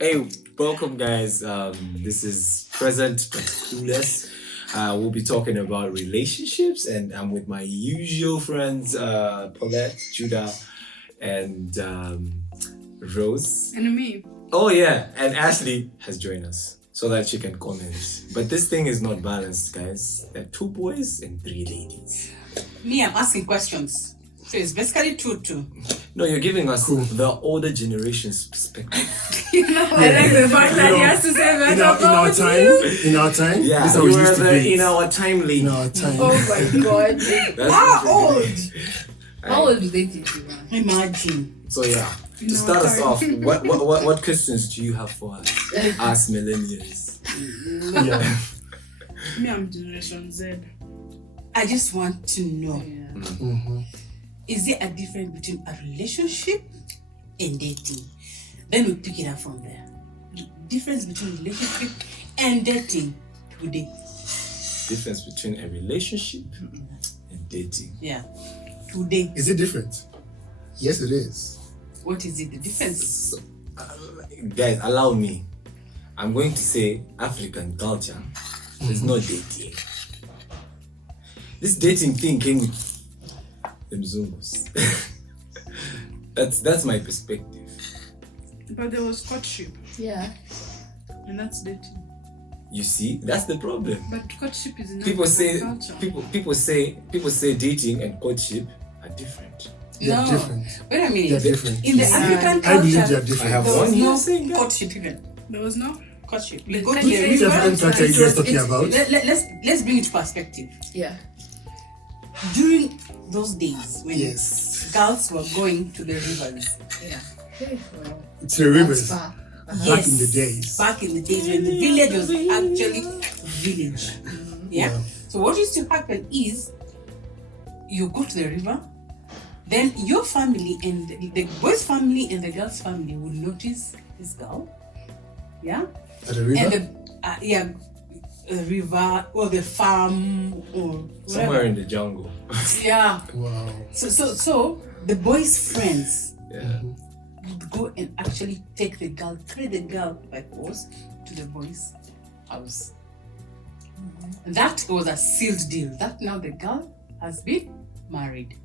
Hey, welcome, guys. This is Present but Clueless. We'll be talking about relationships, and I'm with my usual friends, Paulette, Judah, and Rose. And me. Oh, yeah, and Ashley has joined us so that she can comment. But this thing is not balanced, guys. There are 2 boys and 3 ladies. Me, I'm asking questions. So it's basically 2-2. No, you're giving us the older generation's perspective. I like the fact that he has to say that in our time, Yeah, this is how you we were used to be. in our time, lady. In our time. Oh my god. That's How the old? How old do they teach you? Imagine. So yeah, to No, start us sorry. off, what questions do you have for us millennials? Yeah. Me, I'm Generation Z. I just want to know, Mm-hmm. is there a difference between a relationship and dating? Then we pick it up from there. The difference between relationship and dating today. Difference between a relationship and dating. Yeah. Today. Is it different? Yes, it is. What is it? The difference? So, guys, allow me. I'm going to say African culture is not dating. This dating thing came with the Mzungus. That's my perspective. But there was courtship, Yeah. and that's dating. You see, that's the problem. But courtship is in People African say culture. people say dating and courtship are different. They're No. different. Wait a minute. They're different. In the Yeah. African I believe culture, they're I different. have there one was here no saying that. courtship even. There was no. Courtship. You Like, go to can the you Which river. African culture are you guys talking about? Let's bring it to perspective. Yeah. During those days when Yes. girls were going to the rivers, Yeah. Well, It's the rivers. that's far. Back in the days. Back in the days when the village was actually village. Yeah? Yeah. So what used to happen is you go to the river, then your family and the boy's family and the girl's family would notice this girl. Yeah? At the river? And the river or the farm or Somewhere whatever. in the jungle. Yeah. Wow. So the boy's friends Yeah. would go and actually carry the girl by force to the boy's house. That was a sealed deal. That now the girl has been married.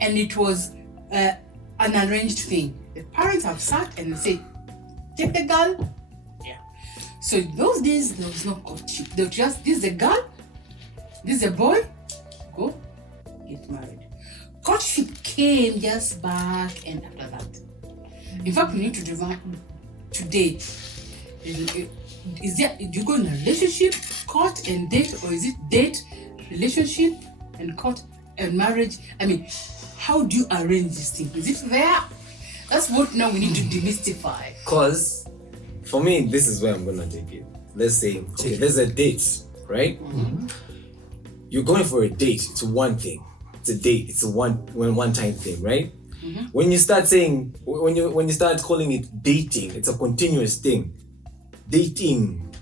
And it was an arranged thing. The parents have sat and said, take the girl. Yeah. So in those days, there was no courtship. They were just, this is a girl, this is a boy, go get married. Courtship came just back and after that. In fact, we need to divide today. Is there, do you go in a relationship, court and date, or is it date, relationship and court and marriage? I mean, how do you arrange this thing? Is it there? That's what now we need to demystify. Cause for me, this is where I'm gonna take it. Let's say, okay, there's a date, right? You're going for a date. It's one thing. It's a date. It's a one-time thing, right? When you start saying, when you start calling it dating, it's a continuous thing. Dating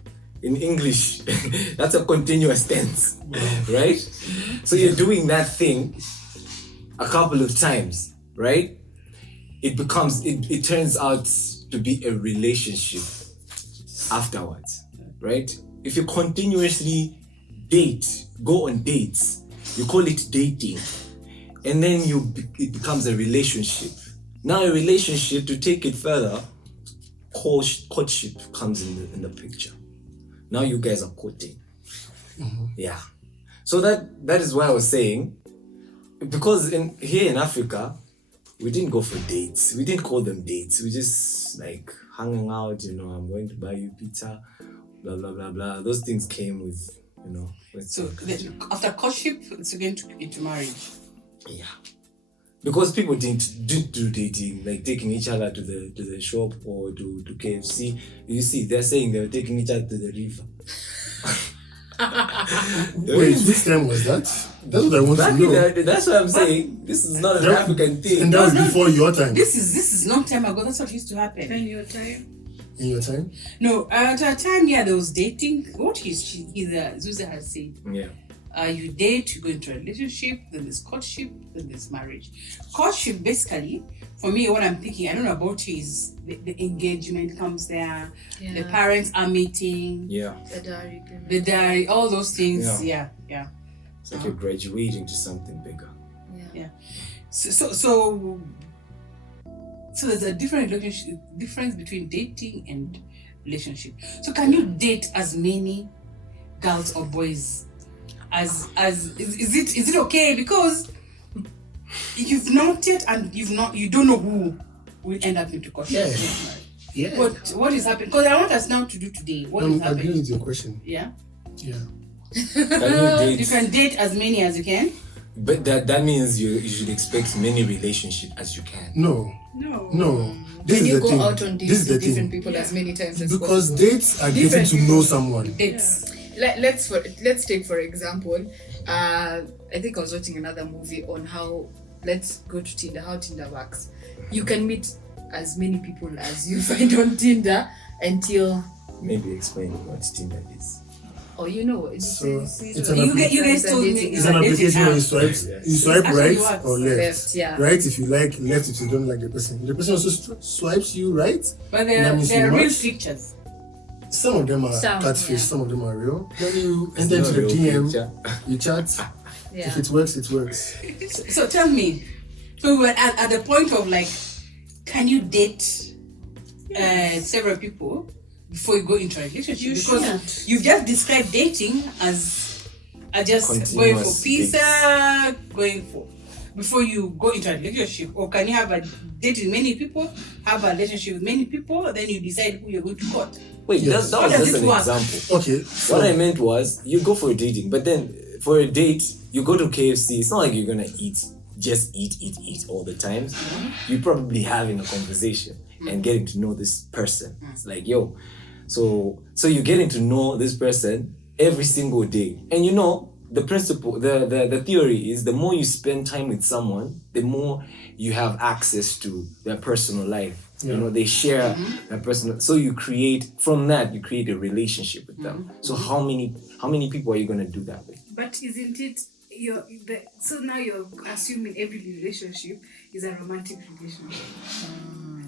in English, that's a continuous tense, right? So you're doing that thing a couple of times, right? It turns out to be a relationship afterwards, right? If you continuously go on dates, you call it dating, and then it becomes a relationship. Now a relationship, to take it further, courtship comes in the picture. Now you guys are courting. Yeah. So that is why I was saying, because here in Africa, we didn't go for dates. We didn't call them dates. We just like hanging out, I'm going to buy you pizza, blah, blah, blah, blah. Those things came with, So after courtship, it's again into marriage. yeah. Because people didn't do dating, like taking each other to the shop or to KFC. You see, they're saying they were taking each other to the river. Wait, which time was that? That's what I want to know. That's what I'm saying. This is not an That- African thing. And that was before your time. This is long time ago. That's what used to happen. In your time. In your time? No, at a time, there was dating. What Zuza has said. Yeah. You date, you go into a relationship, then there's courtship, then there's marriage. Courtship, basically, for me, what I'm thinking, I don't know about you, is the engagement comes there, the parents are meeting, The the all those things. Yeah. It's like you're graduating to something bigger. So there's a difference between dating and relationship. So can you date as many girls or boys as is it okay? Because you've not yet, and you don't know who will end up into courtship. Yeah. What is happening? Because I want us now to do today. What is I'm happening? agreeing with your question. Yeah. Can you You can date as many as you can. But that means you should expect many relationships as you can. No. This Can is you the go thing. out on This dates is the with different thing. people as many times as Because possible? dates are Different getting to know people. someone. Dates. Let's take for example, I think I was watching another movie on how, let's go to Tinder, how Tinder works. You can meet as many people as you find on Tinder until, Maybe explain what Tinder is. it's So, it's an You guys told me It's an application where you swipe Actually right works. or left. Left, yeah. Right if you like, left if you don't like the person. The person also swipes you right. But That there means are you real match. pictures. Some of them are Some, catfish, yeah. some of them are real. Then you It's enter into not the a real DM, picture. you chat. Yeah. If it works, it works. So tell me, so we're at the point of like, can you date several people before you go into a relationship? You Because shouldn't. you've just described dating as just going for Continuous pizza, before you go into a relationship. Or can you have a date with many people, have a relationship with many people, then you decide who you're going to court? Wait, Yes. that was How does just it an work? example. Okay. What I meant was, you go for a dating, but then for a date, you go to KFC. It's not like you're gonna eat all the time. You're probably having a conversation and getting to know this person. It's like, yo, so you're getting to know this person every single day, and the principle, the theory is, the more you spend time with someone, the more you have access to their personal life. They share their personal, so you create a relationship with them. So how many people are you going to do that with? But isn't it so now you're assuming every relationship is a romantic relationship?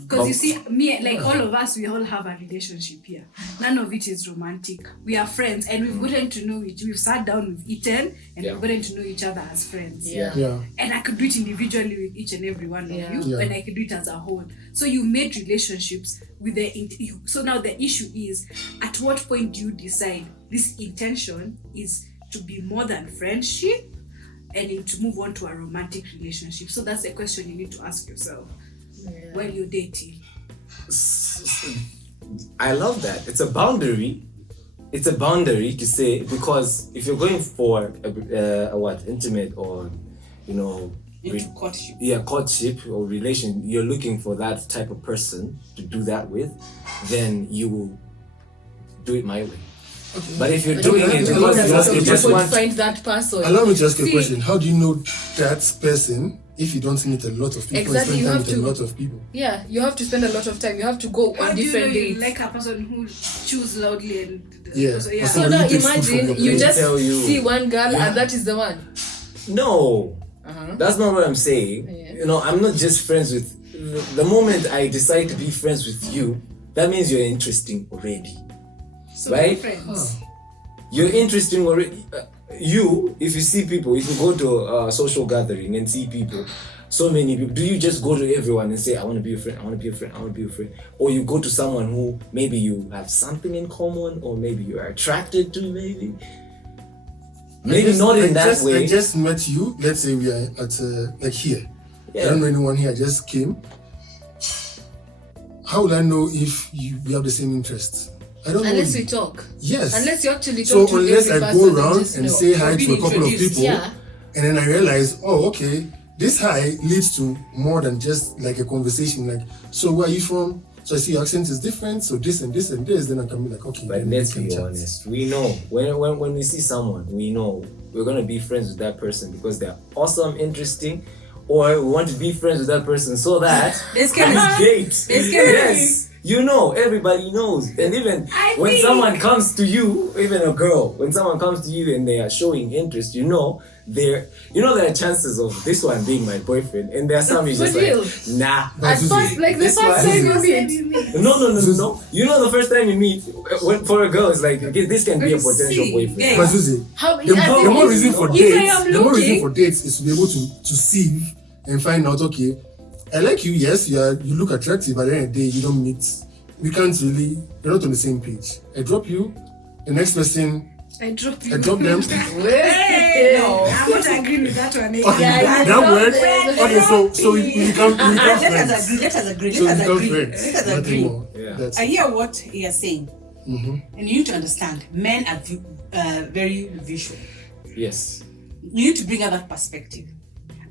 Because you see, me, like all of us, we all have a relationship here. None of it is romantic. We are friends, and we've gotten to know each. We've sat down, we've eaten, and we've gotten to know each other as friends. Yeah. And I could do it individually with each and every one of you, Yeah. and I could do it as a whole. So you made relationships with so now the issue is, at what point do you decide this intention is to be more than friendship and to move on to a romantic relationship? So that's a question you need to ask yourself when you're dating. I love that. It's a boundary. It's a boundary to say, because if you're going for a intimate or Into courtship. courtship or relation, you're looking for that type of person to do that with, then you will do it my way. Okay. But if you're But doing you it have to because go you to just people to want, find that person. Allow me to ask you a See, question. How do you know that person if you don't meet a lot of people Exactly, and you spend time have with a to- lot of people? Yeah, you have to spend a lot of time. You have to go How on do you know different you dates. like a person who chews loudly and Yeah. So, yeah. Also- So now Somebody takes food from imagine your you plate. just Tell you. see one girl Yeah. and that is the one. no, that's not what I'm saying. Yeah. I'm not just friends with. The moment I decide to be friends with you, that means you're interesting already. So Right? we're friends. You're interesting already. If you see people, if you go to a social gathering and see people, so many people, do you just go to everyone and say, I want to be a friend, I want to be a friend, I want to be a friend? Or you go to someone who maybe you have something in common, or maybe you are attracted to, maybe not in that way. I just met you. Let's say we are at like here. I don't know anyone here. I just came. How will I know if we have the same interests? I don't Unless know. we talk. Yes. Unless you actually So talk to unless every I person go around just and know. say hi to a couple of introduced. people, Yeah. and then I realize, oh, okay, this hi leads to more than just like a conversation. Like, so where are you from? So I see your accent is different. So this and this and this. Then I can be like, okay. But then let's we can be chat. honest. We know when we see someone, we know we're gonna be friends with that person because they're awesome, interesting, or we want to be friends with that person so that There's chemistry. date. There's chemistry. Yes, You know, everybody knows. And even when someone comes to you, even a girl, when someone comes to you and they are showing interest, there are chances of this one being my boyfriend, and there are some you just like, nah. At first, like the This first one- time you meet. No. You know, the first time you meet, for a girl, it's like, okay, this can be a potential boyfriend. Yeah. But Susie, the more reason for dates is to be able to sieve and find out, okay, I like you, yes, you look attractive, but at the end of the day, you don't meet. We can't really, you're not on the same page. I drop you, the next person, I drop I drop them. No. I'm not agreeing with that one. Okay, Yeah, that word. yeah. Okay, so we become Let friends. us agree. Let us agree. So we Let us become agree. friends. Let us Nothing agree. more. Yeah. That's I hear what you're saying, Mhm. and you need to understand. Men are very visual. Yes. You need to bring out that perspective.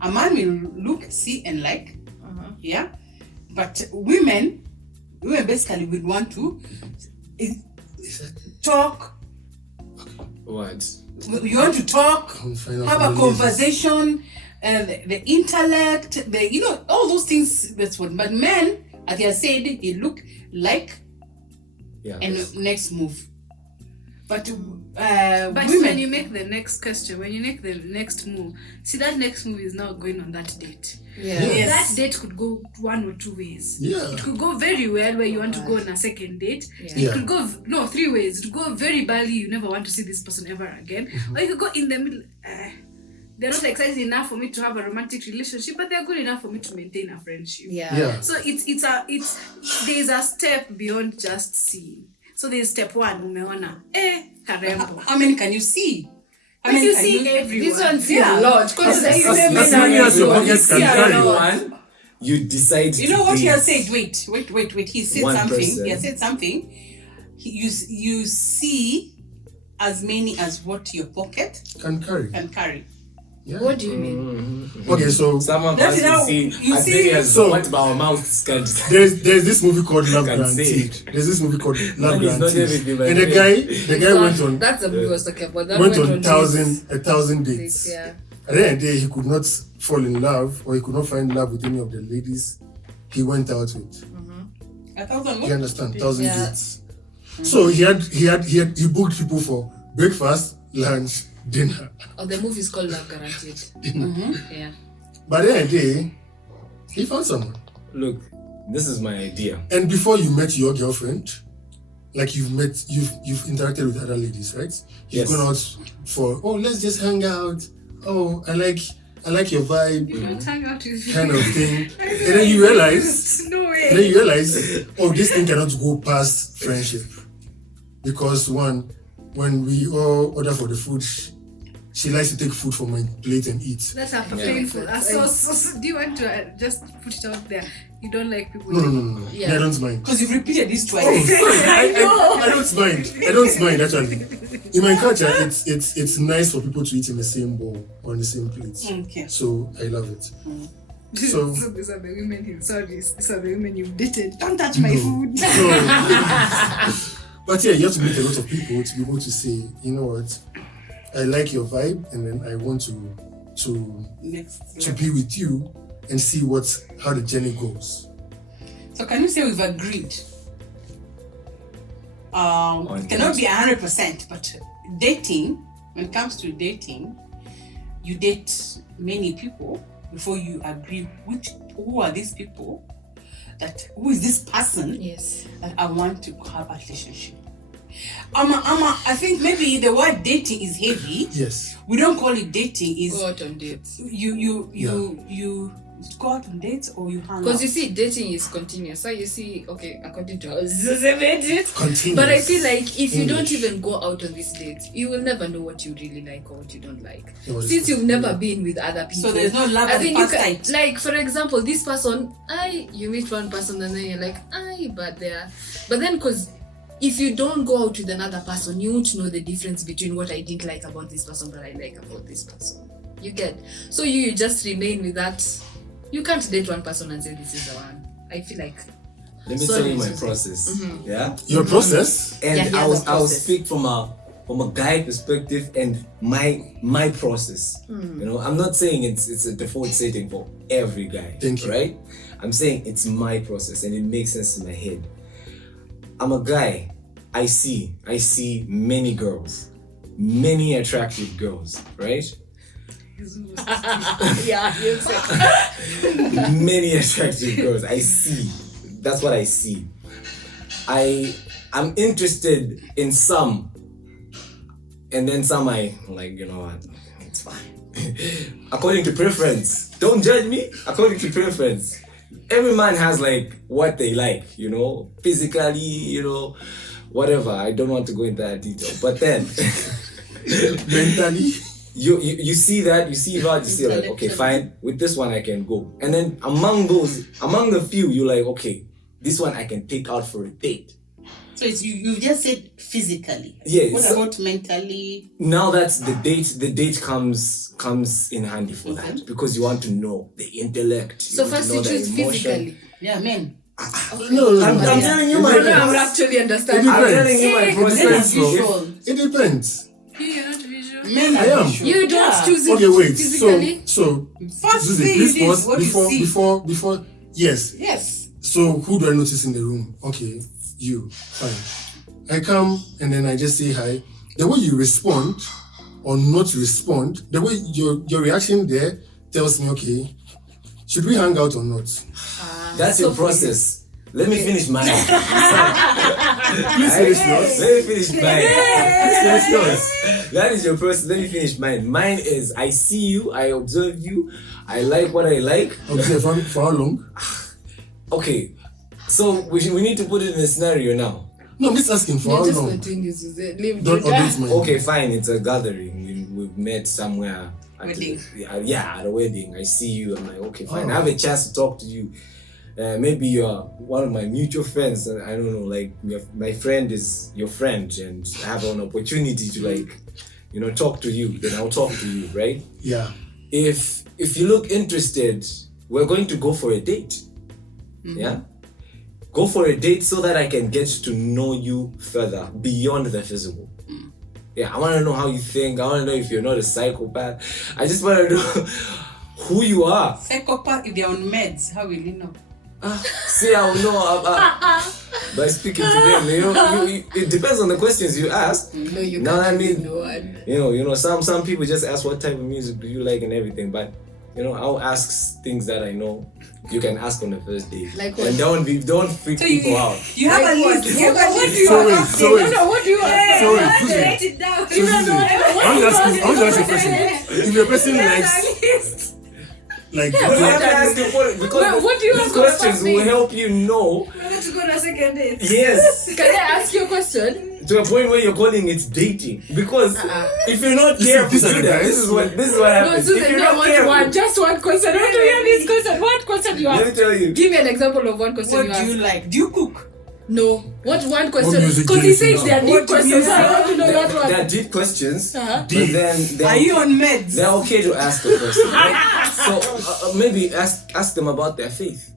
A man will look, see, and like. Yeah, but women basically would want to talk. What? You want to talk, Find out have from a the conversation, the intellect, all those things. That's what. But men, as I said, they look like Yeah. and next move. But But women, when you make the next question, when you make the next move, see that next move is now going on that date. Yeah. Yes. That date could go one or two ways. Yeah. It could go very well where you want to go on a second date. Yeah. It Yeah. could go three ways. It could go very badly. You never want to see this person ever again. Or you could go in the middle. They're not exciting enough for me to have a romantic relationship, but they're good enough for me to maintain a friendship. Yeah. So there's a step beyond just seeing. So there's step one, umeona, karembo. how many can you see? How But many you can see everyone. This one feels Yeah. a lot. Because As men many are as your like, pockets can yeah, carry. I know. One, you decide. You know what to he has date. said? Wait. He said One something. person. He has said something. You see as many as what your pocket Can carry. can carry. Yeah. What do you mean? Okay, so Someone That's has how to see you as see- many as So- what our mouths can. there's this movie called Love Can say. Guaranteed. There's this movie called Love Man is not Guaranteed. everything, but And the guy went on That's the movie I was talking about. That went on dates. 1,000 dates. Yeah. At the end of the day, he could not fall in love, or he could not find love with any of the ladies he went out with. 1,000 You understand? 1,000 Yeah. dates. So he booked people for breakfast, lunch, dinner. Oh, the movie is called Love Guaranteed. Yeah. By the end of the day, he found someone. Look, this is my idea. And before you met your girlfriend, like you've interacted with other ladies, right? You've Yes. gone out for, let's just hang out. Oh, I like your vibe, You don't hang out with kind of thing. And then you realize, no way. this thing cannot go past friendship. Because one, when we all order for the food, she likes to take food from my plate and eat. That's a painful. So, do you want to just put it out there? You don't like people. No. Yeah. I don't mind. because you've repeated this twice. I don't mind. I don't mind actually. In my culture, it's nice for people to eat in the same bowl or in the same plate. Okay. So I love it. So, So- these are the women these are the women you've dated. Don't touch my food. So, but yeah, you have to meet a lot of people to be able to say, you know what, I like your vibe, and then I want to Next. be with you and see how the journey goes. So can you say we've agreed? It cannot be 100%, but dating, when it comes to dating, you date many people before you agree who are these people, who is this person Yes. that I want to have a relationship. I think maybe the word dating is heavy. Yes. We don't call it dating. Is Go out on dates. you go out on dates or you hang out? Because you see, dating is continuous. So you see, okay, according to Continuous. but I feel like if you don't English. even go out on this date, you will never know what you really like or what you don't like. Yeah, what is Since you've possible. never been with other people. So there's no love I at think the you first can, sight. like for example, this person, you meet one person and then you're like, but then because if you don't go out with another person, you won't know the difference between what I didn't like about this person, but I like about this person. You get? So you just remain with that. You can't date one person and say this is the one. I feel like. Let me Sorry, tell you my Susie. process. Yeah. Your process. And Yeah, he has a I'll process. speak from a guy perspective and my process. You know, I'm not saying it's a default setting for every guy. Thank you. Right? I'm saying it's my process and it makes sense in my head. I'm a guy. I see many girls, many attractive girls, right? Yeah, you said. Many attractive girls. I see. That's what I see. I'm interested in some, and then some I'm like, you know what? It's fine. According to preference. Don't judge me. According to preference. Every man has like what they like, you know, physically, you know, whatever. I don't want to go into that detail. But then mentally, you see that, you see like, okay, fine, with this one I can go. And then among the few, you're like, okay, this one I can take out for a date. So it's you just said physically. Yeah. What So about mentally? now that's the date. The date comes in handy for that because you want to know the intellect. So want to first know you the choose emotion. physically. Yeah, men. no. I'm telling you my No, I'm process. actually understanding. I'm telling you my It process. depends, bro. Visual. It depends. You're not visual. Men I are am. visual. You don't Yeah. choose it Okay, wait. physically. So First Susie, thing please it is pause what you see. before. Yes. Yes. So who do I notice in the room? Okay, you. Fine. I come and then I just say hi. The way you respond or not respond, the way your reaction there tells me, okay, should we hang out or not? That's your process. Let me finish mine. Please finish yours. Let me finish mine. Please finish yours. That is your process. Let me finish mine. Mine is I see you, I observe you, I like what I like. Okay, for how long? Okay, so we need to put it in a scenario now. No, I'm just asking for You're how just long. continuing to say, leave Don't the guy. update me. Okay, fine. It's a gathering. We've met somewhere. Wedding. At a wedding. I see you. I'm like, okay, fine. Oh. I have a chance to talk to you. Maybe you're one of my mutual friends. I don't know. Like my friend is your friend, and I have an opportunity to like, you know, talk to you. Then I'll talk to you, right? Yeah. If you look interested, we're going to go for a date. Yeah. Go for a date so that I can get to know you further beyond the physical. Yeah, I want to know how you think. I want to know if you're not a psychopath. I just want to know who you are. Psychopath, if they're on meds, how will you know? See, I will know by speaking to them. You know, it depends on the questions you ask. No, you Know what I can't mean? no one. You know, some people just ask what type of music do you like and everything. But you know, I'll ask things that I know you can ask on the first date. Like what? And don't freak people out. You have Like a what? list. You have a What list. do you So have? wait, so wait. No, what do you have? So wait, Susie. Write it down. So Susie, I want to ask you a question. If your person likes, like, You have to ask them because Well, what do you these have for the questions first will date? help you know. We're going to go on a second date. Yes. Can I ask you a question? To a point where you're calling it dating. Because if you're not careful these are to do the that, guys. this is what No, happens. If Susan, you're no, not what careful, one? Just one question. What do you have this question? What question do you let me have? tell you. Give me an example of one question What you do you ask. like? Do you cook? No. What one question? music Because do he you says listen they are to? deep What questions. music? So I want to know that one. They're deep questions, Uh-huh. but then Are you on meds? they're okay to ask a question. Right? So maybe ask them about their faith.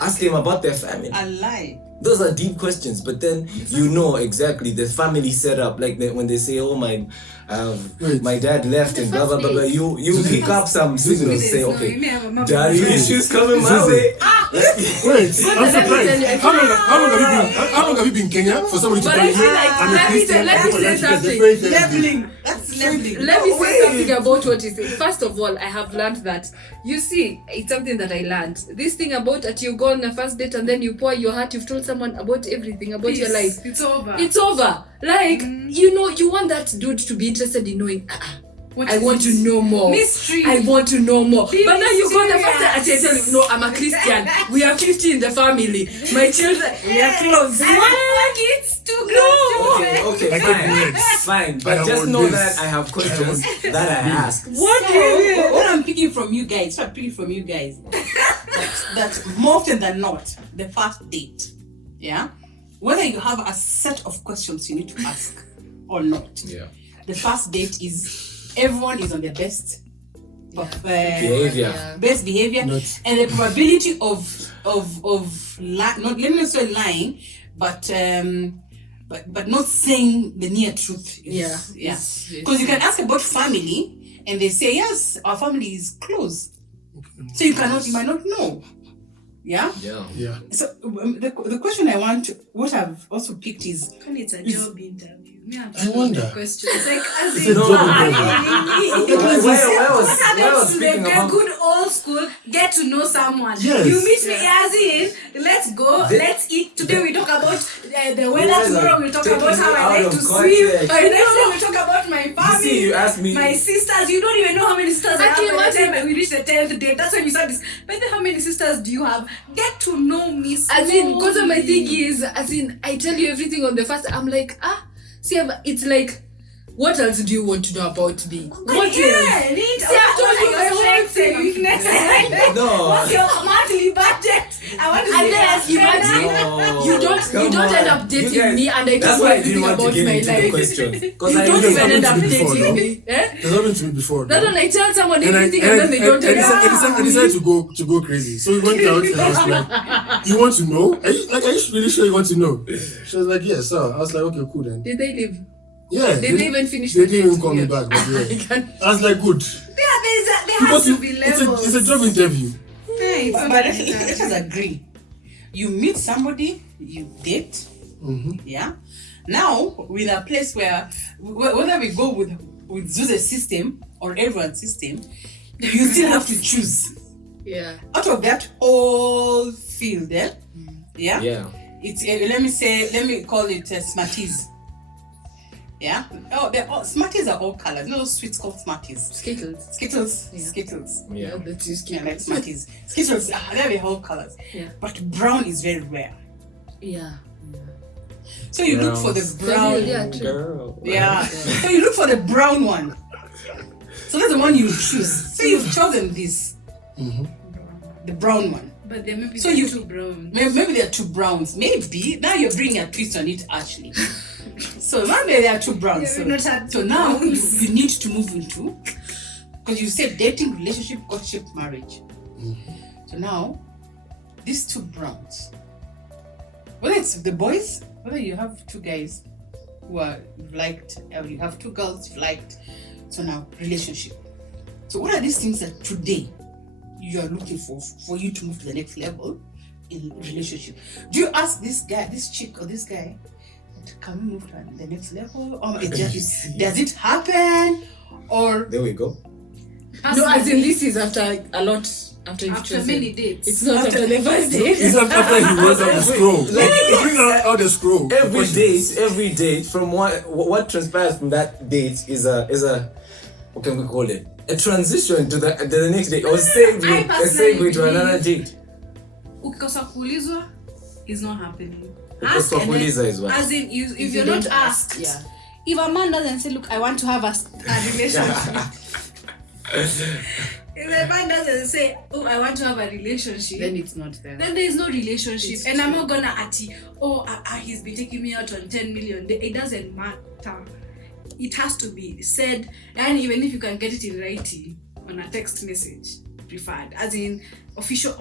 Ask them about their family. A lie. Those are deep questions, but then you know exactly the family setup. Like when they say, "Oh Wait. my dad left," and blah blah blah blah. You pick up some signals. Say, No, "Okay, you may have a mom. daddy issues coming my Susie. way." wait, I'm surprised. How long have you been in Kenya for somebody to But tell I you? feel like, I'm a let me Christian, say I'm a something. very family. Leveling. That's leveling. Let me say wait. something about what you say. First of all, I have learned that. You see, it's something that I learned. This thing about that you go on a first date and then you pour your heart, you've told someone about everything, about your life. It's over. It's over. Like, you know, you want that dude to be interested in knowing, What I is want it? to know more. Mystery. I want to know more. Be But now you go the mysterious. first time and tell you, no, I'm a Christian. We are 50 in the family. My children, we are close. What? It's too Okay, I fine, get it. fine. I But just want know this. that I have questions that I ask. What do you what I'm picking from you guys, that more often than not, the first date, yeah, whether you have a set of questions you need to ask or not, Yeah. the first date is everyone is on their best of Behavior. best behavior, Not- and the probability of not let me not say lying, but not saying the near truth. Is, Yeah. Because you can ask about family, and they say yes, our family is close. So you might not know. Yeah. Yeah. So the question what I've also picked is, It's a job interview. Me, I'm I wonder. questions. Like, as It's in, a job interview. what where was happens to speaking the about- good old school, get to know someone. Yes. You meet me as in, let's go, let's eat. Today we talk about the weather, guys tomorrow are we talk taking about how me I out like of to swim. context. Or next day we talk about my family. see, you asked me- My sisters, you don't even know how many sisters I have. Actually, By the time we reach the 10th day, that's when you start this. But then how many sisters do you have? Get to know me As in, because slowly. my thing is, as in, I tell you everything on the first. I'm like, it's like, what else do you want to know about me? What else? Yeah, See, I told you my whole strengths and thing. weaknesses. No. What's your monthly budget? I want to And be then a imagine No. you don't Come end on. up dating You guys- me, and I that's don't know why I everything didn't want to about get my into the life. questions. Because You I don't really even end up happened to me before, dating no? me. Eh? That's happened to me before. That though. one I tell someone And everything, and then they don't tell I me. decided to go crazy. So we went out and I was like, "You want to know? Are you really sure you want to know?" She was like, "Yes, sir." I was like, "Okay, cool then." Did they leave? Yeah. They didn't even finish They the didn't even date. call me Yeah. back. But I yeah. can't- I was like, "Good," there has because to be levels. it's a job interview. Hey, but let us agree. You meet somebody, you date. Yeah. Now we're in a place where whether we go with Zuze's system or everyone's system, you still have to choose Yeah. out of that whole field. Yeah. Yeah. It's let me call it Smarties. Yeah. Oh, Smarties are all colors. No sweets called Smarties. Skittles. Skittles. Yeah. Skittles. Yeah. The two Yeah, like Skittles. Smarties. Skittles. They're the whole colors. Yeah. But brown is very rare. Yeah. So you look for the brown. Yeah, true. Girl. Yeah. So you look for the brown one. So that's the one you choose. So you've chosen this. The brown one. but there may be So you- two brown. Maybe there are two browns. Maybe. Now you're bringing a twist on it, actually. So maybe there are two browns. Yeah, we've not had So two now browns. you need to move into, because you said dating, relationship, courtship, marriage. So now, these two browns, whether it's the boys, whether you have two guys who are you've liked, or you have two girls you've liked. So now, relationship. So what are these things that today you are looking for you to move to the next level in relationship? Do you ask this guy, this chick, or this guy, can we move to the next level? Or does it happen? Or There we go. No, as in this is after a lot. After you've After chosen. many dates. It's not after the first date. It's after he went on the scroll. Like, he brings out the scroll. Every date from what transpires from that date is a what can we call it? A transition to the next date, or I segue personally to another believe- date. Ukikosa kuulizwa is not happening. Ukikosa Ask and kuuliza then- is what? As in, if If you're you not don't asked, yeah. if a man doesn't say, look, I want to have a relationship. If a man doesn't say, oh, I want to have a relationship, Then it's not there. then there is no relationship. It's And I'm true. not gonna he's been taking me out on 10 million. It doesn't matter. It has to be said, and even if you can get it in writing on a text message, preferred, as in official.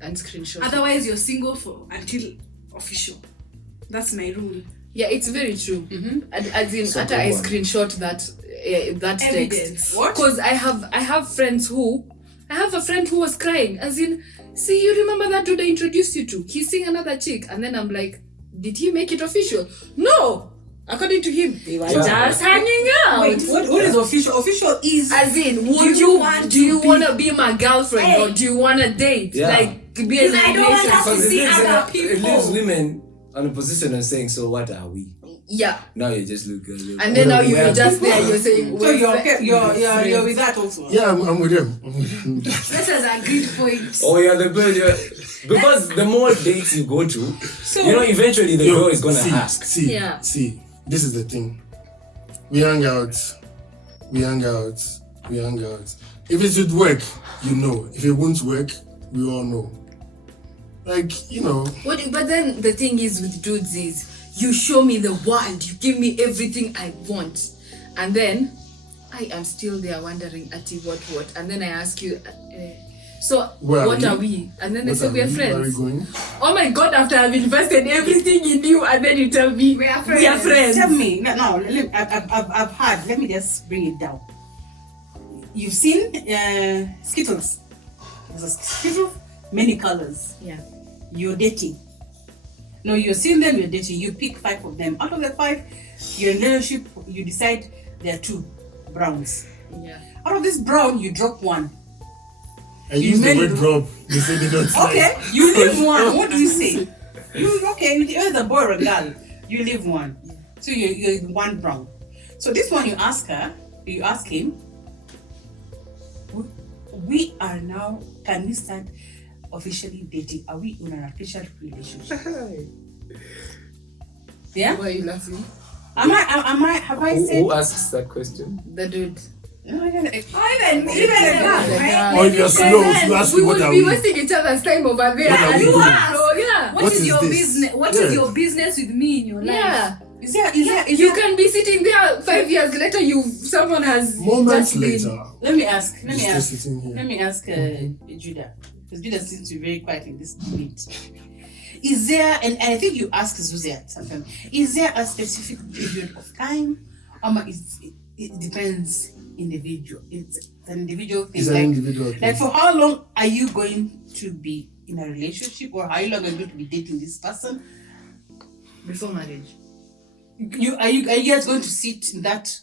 And screenshot. Otherwise, you're single until official. That's my rule. Yeah, it's very true. As in, So after good I one. screenshot that Evidence. text. What? Because I have friends who, I have a friend who was crying. As in, see, you remember that dude I introduced you to? He's seeing another chick, and then I'm like, did he make it official? No. According to him, they were Yeah. just hanging out. wait, what is official? Official is As in, Do you want to be my girlfriend, Hey. or do you want to date? Yeah. Like, be in a I don't want relationship? us to Because see it other leaves people. women on a position of saying, so what are we? Yeah. Now you just look at it. And then now Where you're are just we? there, you're saying, so well, you're with that also. Yeah, I'm with him. That is a good point. Oh yeah, because the more dates you go to, eventually the girl is gonna ask. Yeah. See, this is the thing. We hang out. If it should work, you know. If it won't work, we all know. Like, But then the thing is with dudes is, you show me the world, you give me everything I want, and then I am still there wondering, Ati, what? And then I ask you, so Where what are are we? we? And then I what say are we are we? Where are we friends. going? Oh my God! After I've invested everything in you, and then you tell me We are We are friends. Tell me now. I've heard. Let me just bring it down. You've seen Skittles. There's a Skittles many colors. Yeah. You're dating. No, you're seeing them, you're dating. You pick 5 of them. Out of the 5, you're in a relationship, you decide there are 2 browns. Yeah. Out of this brown, you drop 1. I use the word drop. They say they don't Okay, you leave 1. What do you say? You're the boy or a girl. You leave 1. So you're 1 brown. So this one you ask him, we are now, can we start officially dating? Are we in an official relationship? Yeah? Why are you laughing? Have I said? Who asks that question? The dude. No, even a right? Or if you're slow, you ask me We what would are be we? wasting each other's time over there. What are we You doing? are. So, yeah. What is your this? business? What Yeah. is your business with me in your life? Yeah. Is You there, can be sitting there 5 years later. Someone has Moments just been- later, let me ask, you're still sitting here. Let me ask Judah, because Judah seems to be very quiet in this debate. Is there, and I think you asked Zuzia sometimes, is there a specific period of time, or it depends individual? It's an individual thing. It's an individual thing. Like for how long are you going to be in a relationship, or how long are you going to be dating this person? before marriage. Are you guys going to sit in that?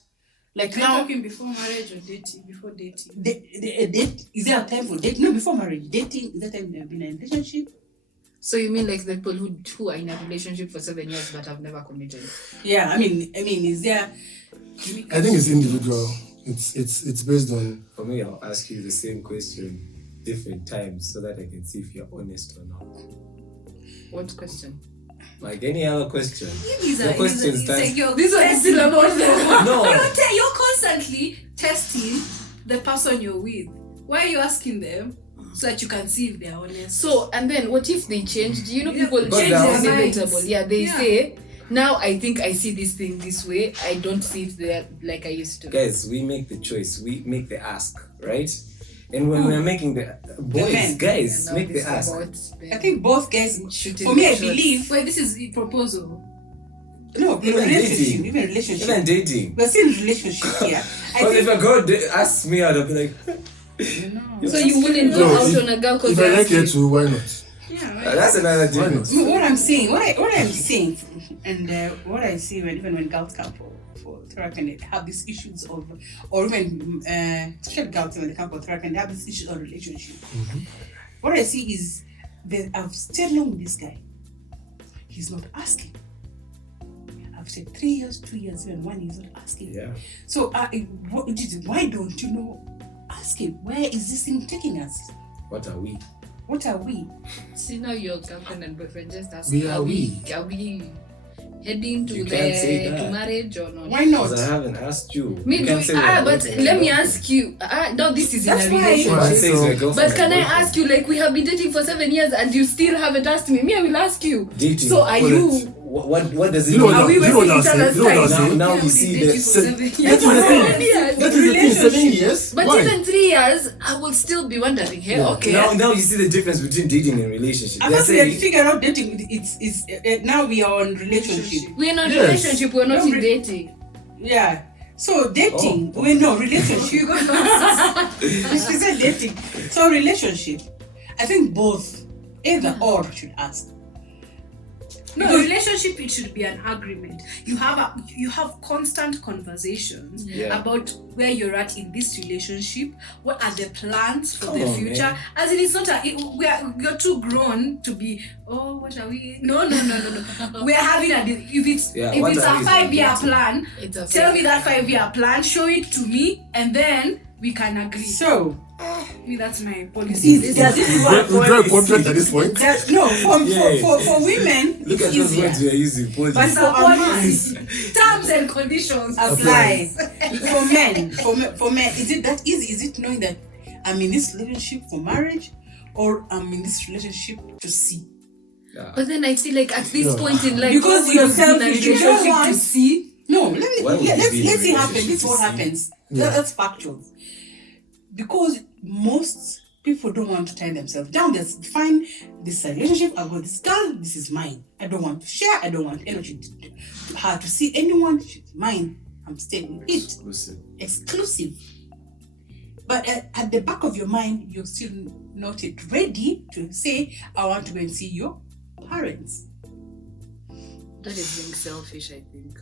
Like Are you now, talking before marriage or dating? Before dating? date, is there a time for dating? No, before marriage. Dating, is that time you've been in a relationship? So you mean like the people who are in a relationship for 7 years but have never committed? Yeah, I mean, is there? I think it's individual. It's based on. For me, I'll ask you the same question different times so that I can see if you're honest or not. What question? Like any other question. These The are question it's starts. like you're This one is still about them. No. you're constantly testing the person you're with. Why are you asking them? So that you can see if they're honest. So, and then what if they change? Do you know people Because change they're their minds. inevitable? Yeah, they Yeah. say, now I think I see this thing this way. I don't see it there like I used to. Guys, we make the choice. We make the ask, right? And when we're making the boys, men. guys, And now make the this is ask. about I think both guys. shooting For me, I shots. believe. Wait, this is the proposal. No, Even dating. even relationship. Even dating. We're still in relationship here. I Because if think. a girl asks me out, I'll be like, So you wouldn't go No, out if- on a girl because If I like her too, why not? Yeah, that's another Why difference. not? No, what I'm saying, what I'm saying, and what I see when girls come for therapy and they have these issues of, or even especially girls when they come for therapy and they have these issues of relationship. What I see is that I've stayed long with this guy. He's not asking. I've said 3 years, 2 years, even 1 year, he's not asking. Yeah. So why don't you ask him? Where is this thing taking us? What are we? What are we? See now your girlfriend and boyfriend just ask, We are are we heading to You can't say to that. marriage or not? Why not? Because I haven't asked you. Me You do, can't say we're but girlfriend let me and ask you. No, this is That's in a why- relationship. boyfriend. Says we're girlfriend But can and I boyfriend. ask you, like, we have been dating for 7 years and you still haven't asked me? Me, I will ask you. Dating. So are Well, you? What does it You know mean? what Are we you know what wasting I'll each say? other's You know what I'll time? say? Now Yeah, we we see dated the. for 7 years. That is the thing. Yes, That is the thing. 7 years. But Why? even 3 years, I will still be wondering, hey, okay. Now you see the difference between dating and relationship. I'm They're not saying saying figure out dating. It's now we are on relationship. We're not in Yes. relationship, we're not in Don't dating. Yeah. So dating, we know relationship. You go She said dating. So relationship. I think both, either or, should ask. No, a relationship, it should be an agreement. You have constant conversations Yeah. about where you're at in this relationship. What are the plans for Come the on, future? man. As in, it's not you're too grown to be. Oh, what are we? No. We're having Yeah, if what it's are a we 5-year dating? plan. It's a Tell me that 5-year plan. Show it to me, and then we can agree. So That's my policy. this is what We draw a contract at this point. no Yeah. for women look it's at those easier. words we are using. But Policy. for a man, Terms and conditions apply. For men, is it that easy? Is it knowing that I'm in this relationship for marriage, or I'm in this relationship to see? Yeah. But then I feel like at this Yeah. point in life, Because why you're would you be in a selfish, you don't relationship want- to see. No, Why would let's you be in a see happen. relationship This is to what see? happens. Yeah. That's factual. Because most people don't want to tie themselves down. They find this relationship. I've got this girl. This is mine. I don't want to share. I don't want energy to her to see anyone. She's mine. I'm staying with it. Exclusive. Exclusive. But at the back of your mind, you're still not yet ready to say, I want to go and see your parents. That is being selfish, I think.